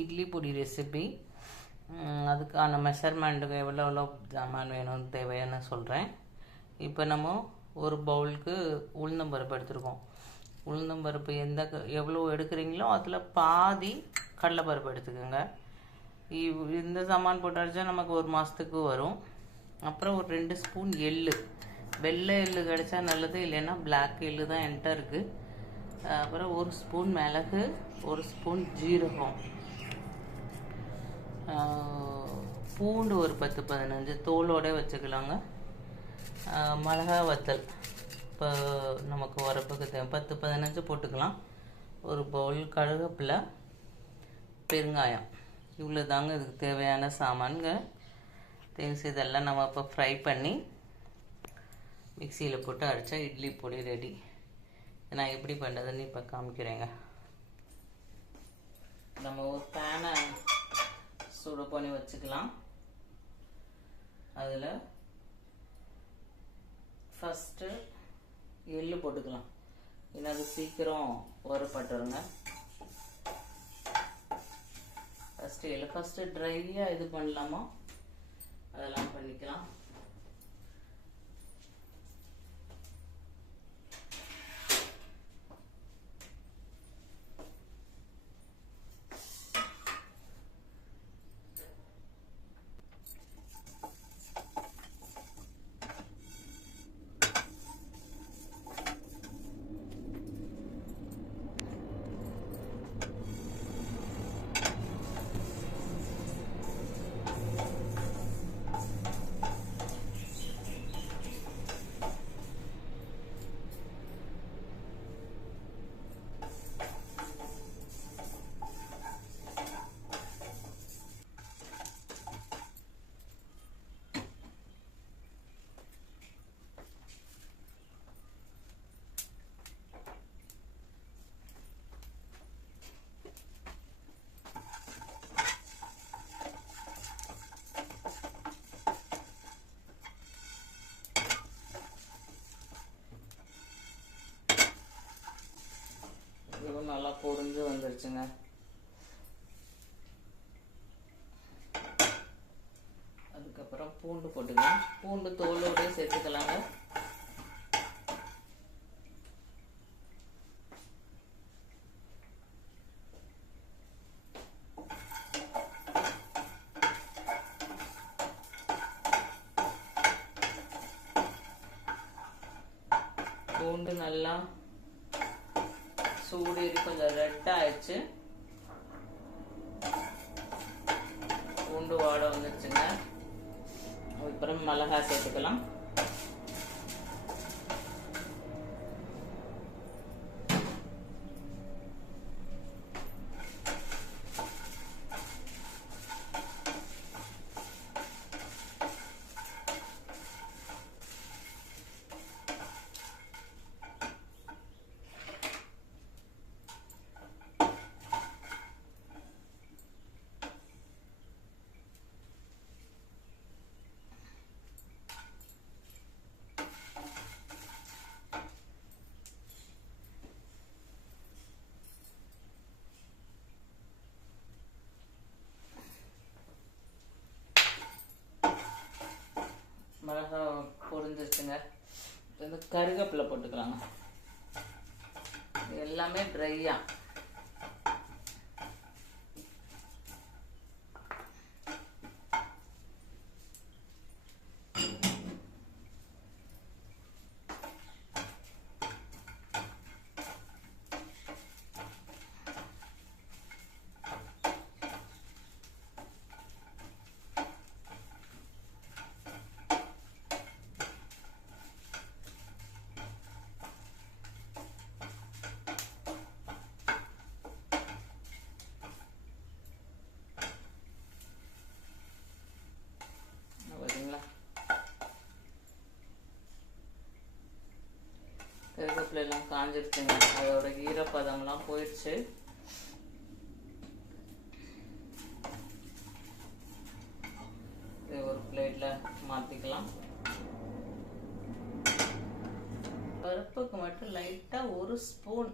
இட்லி பொடி ரெசிபி. அதுக்கான மெஷர்மெண்ட்டுக்கு எவ்வளோ ஜாமான் வேணும்னு தேவைன்னு சொல்கிறேன். இப்போ நம்ம ஒரு பவுலுக்கு உளுந்தம்பருப்பு எடுத்துருக்கோம். உளுந்தம்பருப்பு எவ்வளோ எடுக்கிறீங்களோ அதில் பாதி கடலைப்பருப்பு எடுத்துக்கோங்க. இந்த சாமான் போட்டு அடித்தா நமக்கு ஒரு மாதத்துக்கு வரும். அப்புறம் ஒரு 2 ஸ்பூன் எள்ளு, வெள்ளை எள்ளு கிடச்சா நல்லது, இல்லைன்னா பிளாக் எள்ளு தான் என்கிட்ட இருக்குது. அப்புறம் 1 ஸ்பூன் மிளகு, 1 ஸ்பூன் ஜீரகம், பூண்டு ஒரு 10-15 தோலோடு வச்சுக்கலாங்க. மிளகா வத்தல் இப்போ நமக்கு உரப்புக்கு தேவை 10-15 போட்டுக்கலாம். ஒரு பவுல் கருவேப்பிலை, பெருங்காயம், இவ்வளோ தாங்க இதுக்கு தேவையான சாமான்ங்க. திங்ஸ் இதெல்லாம் நம்ம இப்போ ஃப்ரை பண்ணி மிக்சியில் போட்டு அரைச்சா இட்லி பொடி ரெடி. நான் எப்படி பண்ணுறதுன்னு இப்போ காமிக்கிறேங்க. நம்ம ஒரு பேனை சூடு பண்ணி வச்சுக்கலாம். அதில் ஃபஸ்ட்டு எள்ளு போட்டுக்கலாம். ஏன்னா அது சீக்கிரம் உரப்பட்டுருங்க. ஃபஸ்ட்டு ட்ரையாக இது பண்ணலாமா அதெல்லாம் பண்ணிக்கலாம். நல்லா பொரிஞ்சு வந்துருச்சுங்க. அதுக்கப்புறம் பூண்டு போட்டுக்கலாம். பூண்டு தோலோட சேர்த்துக்கலாங்க. பூண்டு நல்லா சூடேறி கொஞ்சம் ரெட் ஆயிடுச்சு. பூண்டு வாடை வந்துருச்சுங்க. அதுக்கப்புறம் மிளகாய் சேர்த்துக்கலாம். மிளகா பொரிஞ்சிருச்சுங்க. இந்த கருவேப்பிலை போட்டுக்கலாங்க. எல்லாமே ட்ரையா. கருவேப்பிலை எல்லாம் காஞ்சிருச்சுங்க. அதோட ஈரப்பதம்லாம் போயிடுச்சு. இதை ஒரு பிளேட்ல மாத்திக்கலாம். பருப்புக்கு மட்டும் லைட்டா 1 ஸ்பூன்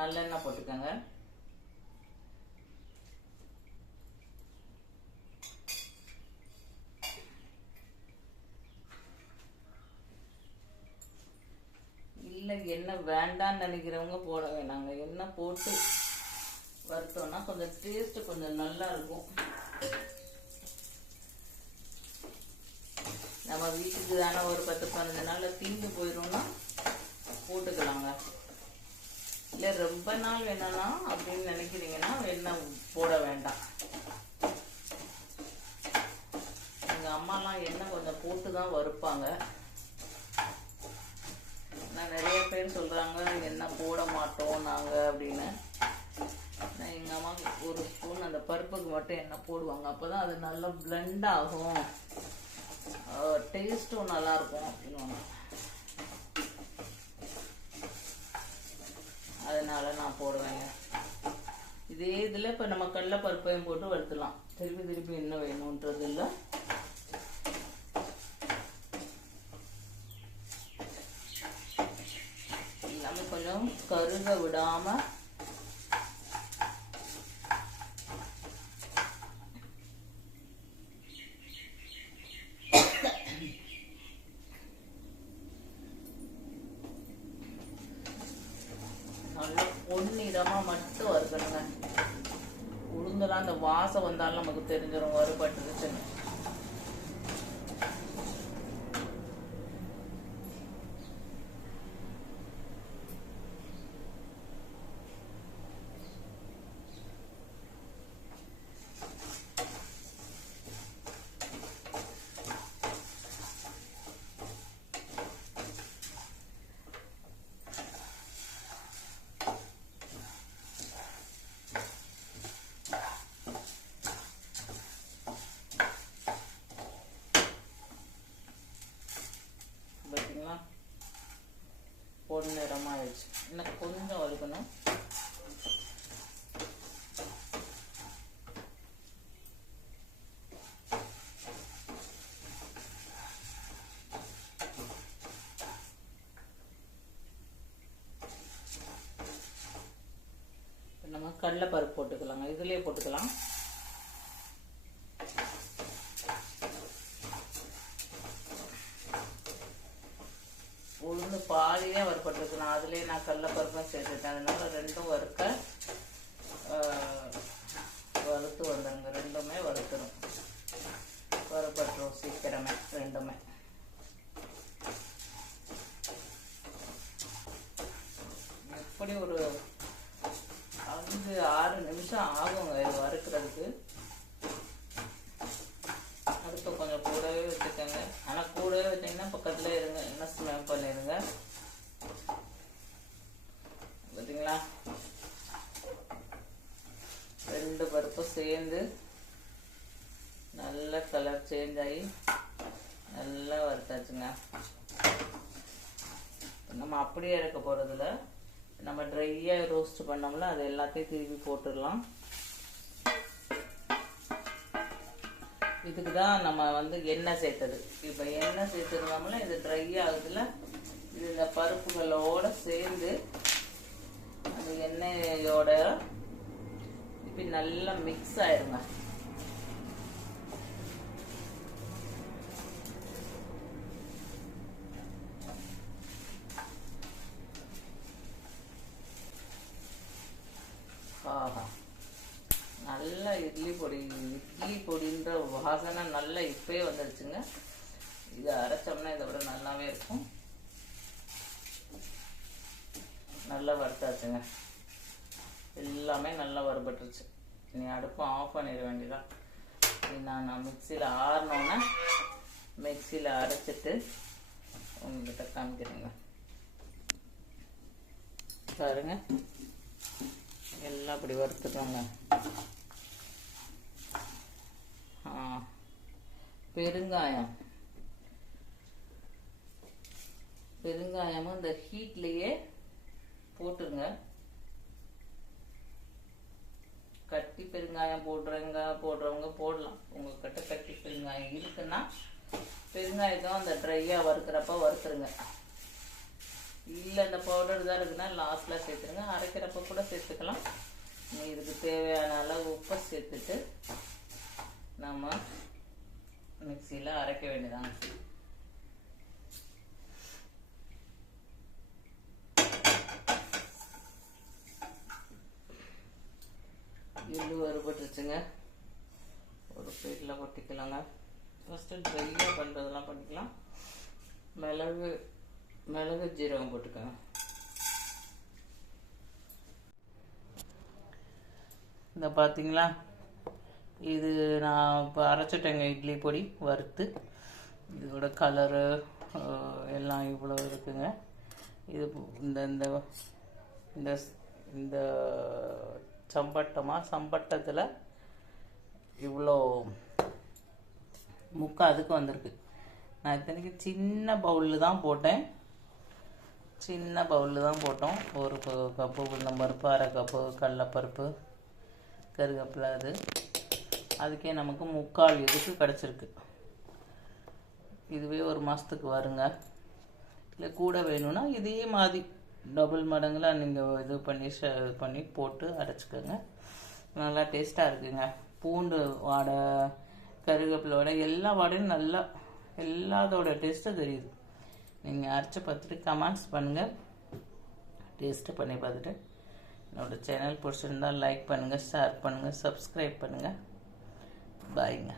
நல்லெண்ணெய் போட்டுக்கோங்க. இல்லை எண்ணெய் வேண்டான்னு நினைக்கிறவங்க போட வேணாங்க. எண்ணெய் போட்டு வறுத்தோம்னா கொஞ்சம் டேஸ்ட்டு கொஞ்சம் நல்லா இருக்கும். நம்ம வீட்டுக்கு தானே ஒரு 10-15 நாளில் தீந்து போயிடும்னா போட்டுக்கலாங்க. இல்லை ரொம்ப நாள் வேணும்னா அப்படின்னு நினைக்கிறீங்கன்னா எண்ணெய் போட வேண்டாம். எங்கள் அம்மாலாம் எண்ணெய் கொஞ்சம் போட்டு தான் வறுப்பாங்க. நான் நிறைய பேர் சொல்கிறாங்க எண்ணெய் போட மாட்டோம் நாங்கள் அப்படின்னு. நான் எங்கள் அம்மாவுக்கு ஒரு ஸ்பூன் அந்த பருப்புக்கு மட்டும் எண்ணெய் போடுவாங்க. அப்போ தான் அது நல்லா பிளெண்ட் ஆகும், டேஸ்ட்டும் நல்லாயிருக்கும் அப்படின்வாங்க. அதனால நான் போடுவேங்க. இதே இதில் இப்போ நம்ம கடலைப்பருப்பையும் போட்டு வறுத்துலாம். திருப்பி என்ன வேணுன்றது இல்லை. எல்லாமே கொஞ்சம் கருக விடாம நல்லா பொன்னிறமா மட்டும் வறுக்கணுங்க. உளுந்தெல்லாம் அந்த வாசம் வந்தாலும் நமக்கு தெரிஞ்சிடும் வறுபட்டுருச்சுன்னு. பொன்னிறமாயிடுச்சு. இன்னும் கொஞ்சம் வறுக்கணும். நம்ம கடலைப்பருப்பு போட்டுக்கலாங்க. இதுலயே போட்டுக்கலாம். உளுந்து பாதியாக வறுப்பட்டுருக்கு. நான் அதுலேயே நான் கடலைப்பருப்பும் சேர்த்துட்டேன். அதனால ரெண்டும் வறுத்து வந்துடுங்க. ரெண்டுமே வறுத்துடும், வறுப்பட்டுரும் சீக்கிரமே ரெண்டுமே. எப்படி ஒரு 5-6 நிமிஷம் ஆகுங்க இது வறுக்கிறதுக்கு. அடுப்பு கொஞ்சம் கூடவே வச்சுக்கோங்க. ஆனால் கூடவே வச்சிங்கன்னா பக்கத்தில் இருங்க, என்ன ஸ்மெல் பண்ணிடுங்க. பார்த்தீங்களா, 2 பருப்பும் சேர்ந்து நல்ல கலர் சேஞ்ச் ஆகி நல்லா வறுத்தாச்சுங்க. நம்ம அப்படியே இறக்க போகிறதில்ல, நம்ம ட்ரையாக ரோஸ்ட் பண்ணோம்ல அது எல்லாத்தையும் திருப்பி போட்டுடலாம். இதுக்கு தான் நம்ம எண்ணெய் சேர்த்தது. இப்போ எண்ணெய் சேர்த்துருந்தோம்ல இது ட்ரை ஆகுதுல, இது இந்த பருப்புகளோட சேர்ந்து அந்த எண்ணெயோட இப்போ நல்லா மிக்ஸ் ஆயிருங்க. ஆஹா, நல்லா இட்லி பொடின்ற வாசனை நல்லா இப்பயே வந்துருச்சுங்க. இது அரைச்சோம்னா இதை விட நல்லாவே இருக்கும். நல்லா வறுத்தாச்சுங்க. எல்லாமே நல்லா வறுபட்டுருச்சு. நீ அடுப்பு ஆஃப் பண்ணிட வேண்டியதான். நான் மிக்சியில் ஆறினோன்னே மிக்சியில் அரைச்சிட்டு உங்கள்கிட்ட காமிக்கிறேங்க. பாருங்க, எல்லாம் அப்படி வறுத்துக்கோங்க. பெருங்காயமும் இந்த ஹீட்லேயே போட்டுருங்க. கட்டி பெருங்காயம் போடுறவங்க போடலாம். உங்ககிட்ட கட்டி பெருங்காயம் இருக்குன்னா பெருங்காயத்தை அந்த ட்ரையாக வறுக்கிறப்ப வறுத்துருங்க. இல்லை இந்த பவுடர் தான் இருக்குன்னா லாஸ்ட்டில் சேர்த்துருங்க. அரைக்கிறப்ப கூட சேர்த்துக்கலாம். இதுக்கு தேவையான அளவு உப்பை சேர்த்துட்டு நம்ம மிக்சியில் அரைக்க வேண்டியதாங்க. எள்ளு வறுபட்டுருச்சுங்க. ஒரு பிளேட்டில் கொட்டிக்கலாங்க. ஃபஸ்ட்டு ட்ரையாக பண்ணுறதெல்லாம் பண்ணிக்கலாம். மிளகு ஜீரகம் போட்டுக்கோங்க. இந்த பார்த்தீங்களா, இது நான் இப்போ அரைச்சிட்டேங்க இட்லி பொடி வறுத்து. இதோட கலரு எல்லாம் இவ்வளோ இருக்குங்க. இது இந்த இந்த இந்த இந்த சம்பட்டத்தில் இவ்வளோ அதுக்கு வந்திருக்கு. நான் இத்தனைக்கு சின்ன பவுலில் தான் போட்டேன். ஒரு கப்பு உளுந்தம்பருப்பு, அரை கப்பு கடலைப்பருப்பு, கருவேப்பிலை. அதுக்கே நமக்கு 3/4 இதுக்கு கிடச்சிருக்கு. இதுவே ஒரு மாதத்துக்கு வருங்க. இல்லை கூட வேணும்னா இதே மாதிரி டபுள் மடங்கில் நீங்கள் இது பண்ணி போட்டு அரைச்சிக்கோங்க. நல்லா டேஸ்ட்டாக இருக்குங்க. பூண்டு வாடை, கருவேப்பிலை வாடை, எல்லா வாடையும் நல்லா எல்லாத்தோட டேஸ்ட்டும் தெரியுது. நீங்கள் அரைச்சி பார்த்துட்டு கமெண்ட்ஸ் பண்ணுங்கள். டேஸ்ட்டு பண்ணி பார்த்துட்டு என்னோடய சேனல் பிடிச்சிருந்தால் லைக் பண்ணுங்கள், ஷேர் பண்ணுங்கள், சப்ஸ்கிரைப் பண்ணுங்கள். பாய்ங்க.